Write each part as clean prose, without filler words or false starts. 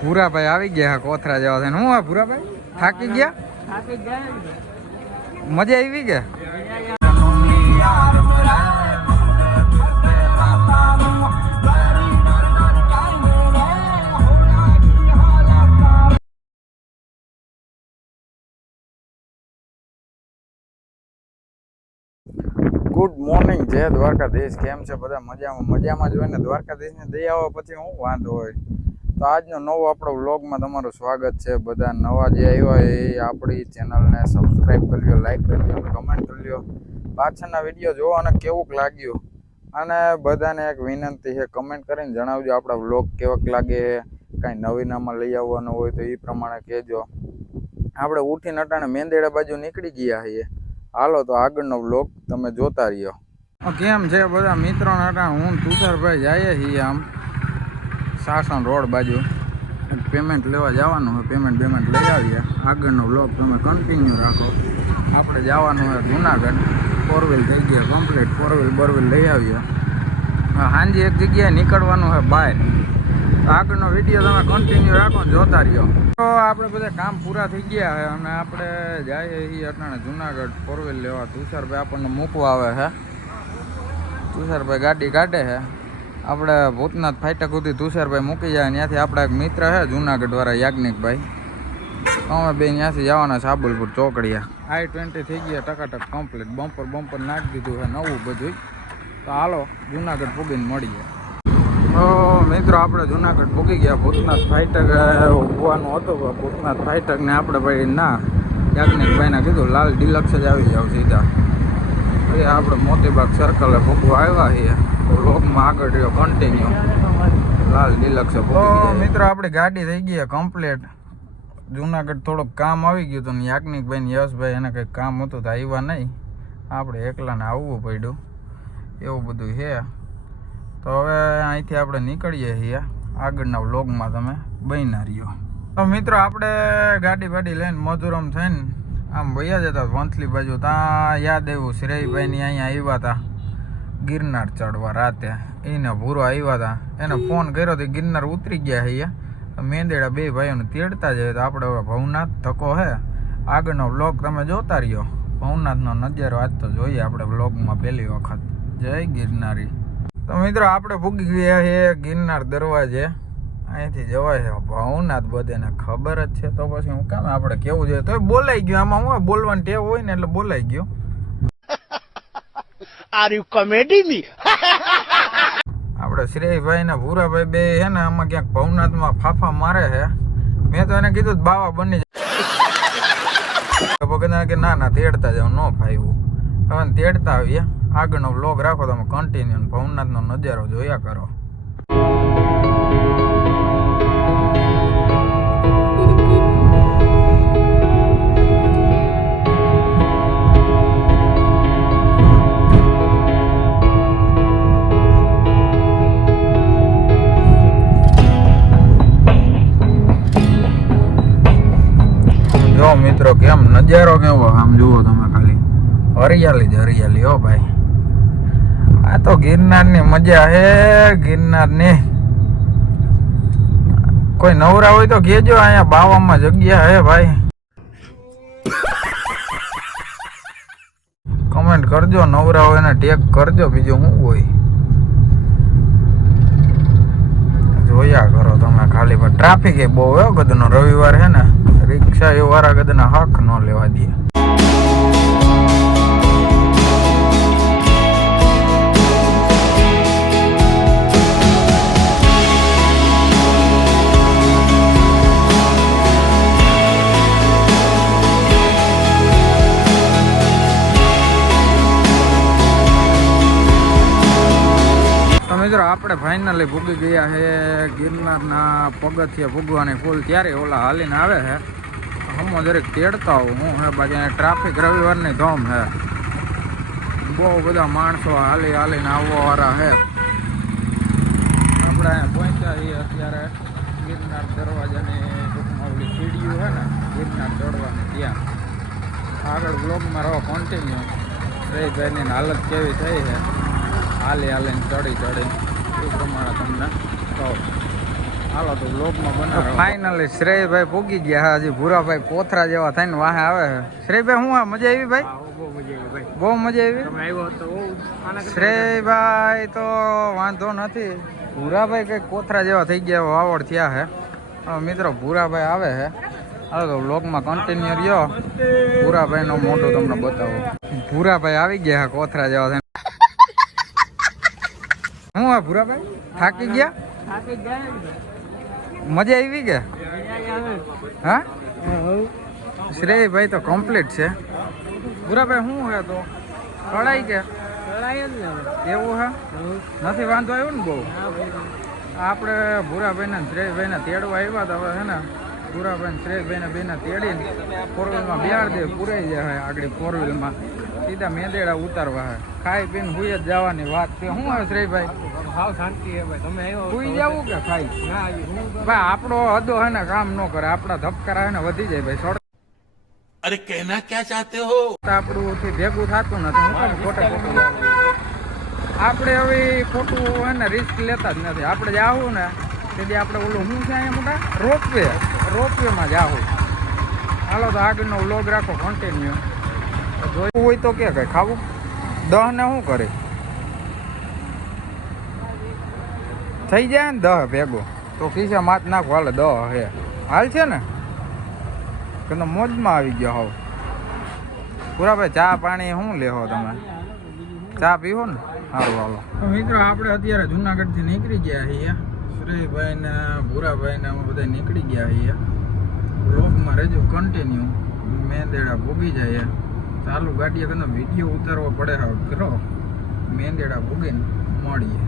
ભૂરાભાઈ આવી ગયા કોથરા જવા છે. હું આ ભૂરાભાઈ થાકી ગયા? મજા આવી કે? ગુડ મોર્નિંગ, જય દ્વારકાધીશ. કેમ છે બધા? મજામાં જ હોય ને. દ્વારકાધીશને દઈ આવો પછી શું વાંધો હોય. તો આજનો નવો આપણો વ્લોગમાં તમારું સ્વાગત છે. બધા નવા જે આવ્યા એ આપણી ચેનલને સબસ્ક્રાઈબ કરી લો, લાઈક કરી લો, કમેન્ટ કરી લો. પાછળના વિડીયો જોવો અને કેવુંક લાગ્યું. અને બધાને એક વિનંતી છે, કમેન્ટ કરીને જણાવજો આપણા વ્લોગ કેવાક લાગે. કાંઈ નવીનામાં લઈ આવવાનું હોય તો એ પ્રમાણે કહેજો. આપણે ઉઠીને અટાણે મેંદેડા બાજુ નીકળી ગયા છીએ. હાલો તો આગળનો વ્લોગ તમે જોતા રહ્યો. કેમ છે બધા મિત્રોને? અટાણે હું તુષારભાઈ જઈએ છીએ આમ સાસણ રોડ બાજુ પેમેન્ટ લેવા જવાનું હોય. પેમેન્ટ લઈ આવીએ. આગળનો વ્લોગ તમે કન્ટિન્યુ રાખો. આપણે જવાનું હોય જુનાગઢ. 4 વ્હીલ થઈ ગયા કમ્પ્લીટ. 4 વ્હીલ લઈ આવીએ. સાંજે એક જગ્યાએ નીકળવાનું હોય બહાર. આગળનો વિડીયો તમે કન્ટિન્યુ રાખો, જોતા રહ્યો. તો આપણે બધા કામ પૂરા થઈ ગયા છે અને આપણે જઈએ છીએ અટાણે જુનાગઢ 4 વ્હીલ લેવા. તુષારભાઈ આપણને મૂકવા આવે છે. તુષારભાઈ ગાડી કાઢે છે. આપણે ભૂતનાથ ફાટક સુધી તુષારભાઈ મૂકી જાય. ત્યાંથી આપણા એક મિત્ર છે જુનાગઢવાળા યાજ્ઞિકભાઈ. અમે બે ત્યાંથી જવાના સાબુલપુર ચોકડીયા. I-20 થઈ ગયા ટકાટક કમ્પ્લીટ. બમ્પર નાખી દીધું છે નવું બધું. તો હાલો જુનાગઢ પૂગીને મળીએ. તો મિત્રો આપણે જુનાગઢ પૂગી ગયા. ભૂતનાથ ફાટક હોવાનું હતું. ભૂતનાથ ફાટકને આપણે ભાઈ ના યાજ્ઞિકભાઈને કીધું લાલ ડિલક્સ જ આવી જાવ સીધા. એ આપણે મોતીબાગ સર્કલે પૂગવા આવ્યા છીએ. વ્લોગમાં આગળ રહ્યો કન્ટિન્યુ. લાલ ડિલક્સ. તો મિત્રો આપણી ગાડી થઈ ગઈ કમ્પ્લીટ. જુનાગઢ થોડુંક કામ આવી ગયું હતું ને યાજ્ઞિકભાઈ ને યશભાઈ એને કંઈક કામ હતું તો આવ્યા નહીં. આપણે એકલાને આવવું પડ્યું. એવું બધું છે. તો હવે અહીંથી આપણે નીકળીએ છીએ. આગળના વ્લોગમાં તમે બન્યા રહ્યો. તો મિત્રો આપણે ગાડી લઈને મધુરમ થઈને આમ વયા જતા વંથલી બાજુ. ત્યાં યાદ આવ્યું શ્રેયભાઈની અહીંયા આવ્યા હતા ગિરનાર ચડવા રાતે. એને ભૂરો આવ્યા હતા. એને ફોન કર્યો તો ગિરનાર ઉતરી ગયા છે. મેંદેડા બે ભાઈઓને તેડતા જાય. તો આપણે હવે ભવનાથ ધક્કો છે. આગળનો વ્લોગ તમે જોતા રહ્યો. ભવનાથનો નજારો આજ તો જોઈએ આપણે વ્લોગમાં પહેલી વખત. જય ગિરનારી. તો મિત્રો આપણે પૂગી ગયા છે ગિરનાર દરવાજે. અહીંથી જવાય છે ભવનાથ. બધાને ખબર જ છે તો પછી હું કામ આપણે કેવું જોઈએ. તો બોલાઈ ગયું. આમાં હું બોલવાની ટેવ હોય ને એટલે બોલાઈ ગયો. આર યુ કોમેડી મી? આપણે શ્રેયભાઈ ને ભૂરાભાઈ બે છે ને આમાં ક્યાંક ભવનાથમાં ફાફા મારે છે. મેં તો એને કીધું બાવા બની જાય કે ના તેડતા જાવ. ન ફાવ્યું. હવે તેડતા આવીએ. આગળનો વ્લોગ રાખો તમે કન્ટિન્યુ. ભવનાથનો નજારો જોયા કરો. જો મિત્રો કેમ નજારો કેવો આમ જુઓ તમે ખાલી. હરિયાળી જ હરિયાળી હો ભાઈ. આ તો ગિરનારની મજા હે. ગિરનારની કોઈ નવરા હોય તો કહેજો. અહીંયા બાવામાં જગ્યા હે ભાઈ. કમેન્ટ કરજો. નવરા હોય ને ટેગ કરજો. બીજું શું હોય જોયા કરો તમે ખાલી. પણ ટ્રાફિક એ બહુ હે ગદનો. રવિવાર હે ને રિક્ષા એ વાળા ગદના હક ન લેવા દે. મિત્રો આપણે ફાઇનલી ભૂગી ગયા છે ગિરનારના પગથિયા ભૂગવાની ફૂલ. ત્યારે ઓલા હાલીને આવે છે. હમો દરેક તેડતા હોઉં હું હે. બાકી ટ્રાફિક રવિવારની ધોમ છે. બહુ બધા માણસો હાલીને આવવાવાળા છે. આપણે અહીંયા પહોંચ્યા છીએ અત્યારે ગિરનાર દરવાજાની ટૂંકમાં ઓલી સીડીઓ છે ને ગિરનાર ચડવાની ત્યાં. આગળ બ્લોગમાં રહો કન્ટિન્યુ. શ્રેયભાઈની હાલત કેવી થઈ છે હાલીને ચડી એ પ્રમાણે તમને કહું. હાલો તો બ્લોગમાં બનાવો. ફાઇનલી શ્રેયભાઈ પૂગી ગયા. હજી ભૂરાભાઈ કોથરા જેવા થઈને વાહે આવે છે. શ્રેયભાઈ શું મજા આવી ભાઈ? બહુ મજા આવી. શ્રેયભાઈ તો વાંધો નથી. ભૂરાભાઈ કઈ કોથરા જેવા થઈ ગયા વાવડ થયા છે. મિત્રો ભૂરાભાઈ આવે છે. હાલો તો બ્લોગમાં કન્ટિન્યુ રહ્યો. ભૂરાભાઈ નો મોટો તમને બતાવો. ભૂરાભાઈ આવી ગયા કોથરા જેવા થઈને. શું આ ભૂરાભાઈ થાકી ગયા? મજા આવી કે? હા શ્રેયભાઈ તો કમ્પ્લીટ છે. ભૂરાભાઈ શું હે તો કળાઈ કે એવું હે? નથી વાંધો આવ્યો ને બહુ? આપણે ભૂરાભાઈને શ્રેયભાઈને તેડવા આવ્યા હતા. હવે છે ને ભૂરાભાઈ શ્રેયભાઈને બેને તેડીને ફોરવ્હીલમાં બિહાર દે પૂરાઈ જાય આગળ ફોરવ્હીલમાં સીધા મેંદેડા ઉતારવા હે. ખાઈ પીને હુઈ જ જવાની વાત છે. શું હે શ્રેયભાઈ? હાવ શાંતિ હે ભાઈ. તમે હુઈ જવું કે ખાઈ? ભાઈ આપણો હદો હે ને કામ ન કરે. આપણા ધબકારા હે ને વધી જાય ભાઈ. अरे कहना क्या चाहते हो? આપણું થી ભેગું થતું નથી. હું કેમ ખોટે ખોટું આપણે હવે ખોટું હે ને રિસ્ક લેતા જ નથી. આપણે જાવું ને તેથી આપણે ઓલું શું છે અહીંયા મોટા રોપવેમાં જાવું. હાલો તો આગળનો વ્લોગ રાખો કન્ટિન્યુ. જોયું હોય તો કે કઈ ખાવું? દહ ને શું કરે? થઈ જાય ને દહ ભેગો તો ખિસ્સા માત નાખો. હાલે 10 હે હાલ છે ને કે મોજમાં આવી ગયો હોવ. પૂરાભાઈ ચા પાણી શું લેવો તમે? ચા પીવો ને? સારું હાલો. તો મિત્રો આપણે અત્યારે જુનાગઢથી નીકળી ગયા છીએ. શ્રેયભાઈ ને ભૂરાભાઈ ને અમે બધા નીકળી ગયા છીએ. બ્લોગમાં રહેજો કન્ટિન્યુ. મેંદેડા ભોગી જાય ચાલુ ગાડીએ કને વિડીયો ઉતારવો પડે. હવે કરો મેંદેડા ભોગીને મળીએ.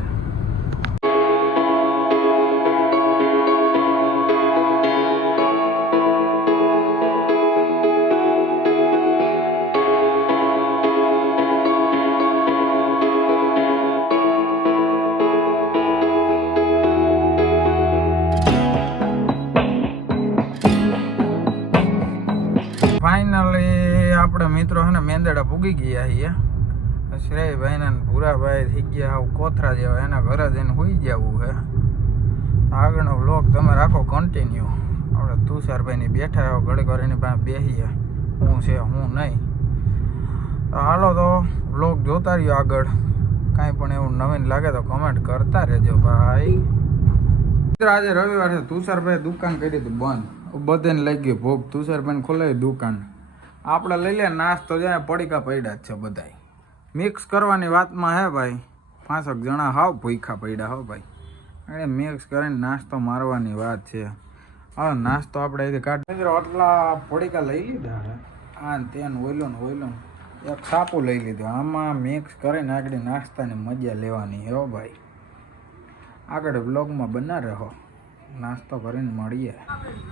ફાઇનલી આપણે મિત્રો છે ને મેંદેડા પૂગી ગયા છીએ. શ્રેયભાઈ ને ભૂરાભાઈ થઈ ગયા આવું કોથરા જેવા. એના ઘરે જઈને હોઈ જવું છે. આગળનો વ્લોગ તમે રાખો કન્ટિન્યુ. આપણે તુષારભાઈની બેઠા ઘડીક વાર એની પાસે બેસીએ શું છે શું નહીં. તો હાલો તો વ્લોગ જોતા રહ્યો આગળ. કાંઈ પણ એવું નવીન લાગે તો કમેન્ટ કરતા રહેજો ભાઈ. આજે રવિવાર છે. તુષારભાઈ દુકાન કરી હતી બંધ. બધાને લઈ ગયું ભોગ. તુષારભાઈ ખોલાવી દુકાન. આપણે લઈ લે નાસ્તો જાય પડીકા પડ્યા જ છે બધા. મિક્સ કરવાની વાતમાં હે ભાઈ. 5 જણા હાવ ભૂખા પડ્યા હો ભાઈ. એને મિક્સ કરીને નાસ્તો મારવાની વાત છે. હવે નાસ્તો આપણે અહીંથી કાઢ મિત્રો આટલા પડીકા લઈ લીધા હે. આ તેન ઓઈલો ને એક સાપુ લઈ લીધું. આમાં મિક્સ કરીને આગળ નાસ્તાની મજા લેવાની હે હો ભાઈ. આગળ બ્લોગમાં બના રહો. નાસ્તો કરીને મળીએ.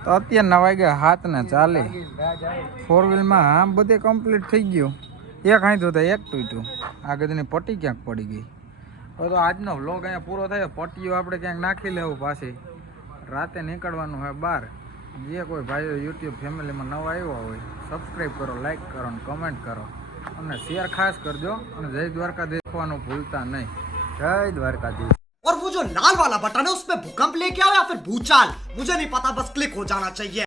તો અત્યારના વાગ્યા 7:40. ફોરવ્હીલમાં આમ બધે કમ્પ્લીટ થઈ ગયું. એક હાંધું તો એક તૂટ્યું. આગળની પટ્ટી ક્યાંક પડી ગઈ. હવે તો આજનો વ્લોગ અહીંયા પૂરો થયો. પટ્ટીઓ આપણે ક્યાંક નાખી લેવું પાછી. રાતે નીકળવાનું હોય બહાર. જે કોઈ ભાઈઓ યુટ્યુબ ફેમિલીમાં નવા આવ્યા હોય સબસ્ક્રાઈબ કરો, લાઈક કરો અને કમેન્ટ કરો અને શેર ખાસ કરજો. અને જય દ્વારકાધીશ દેખવાનું ભૂલતા નહીં. જય દ્વારકાધીશ. और वो जो लाल वाला बटन है उसमें भूकंप लेके आओ या फिर भूचाल मुझे नहीं पता, बस क्लिक हो जाना चाहिए.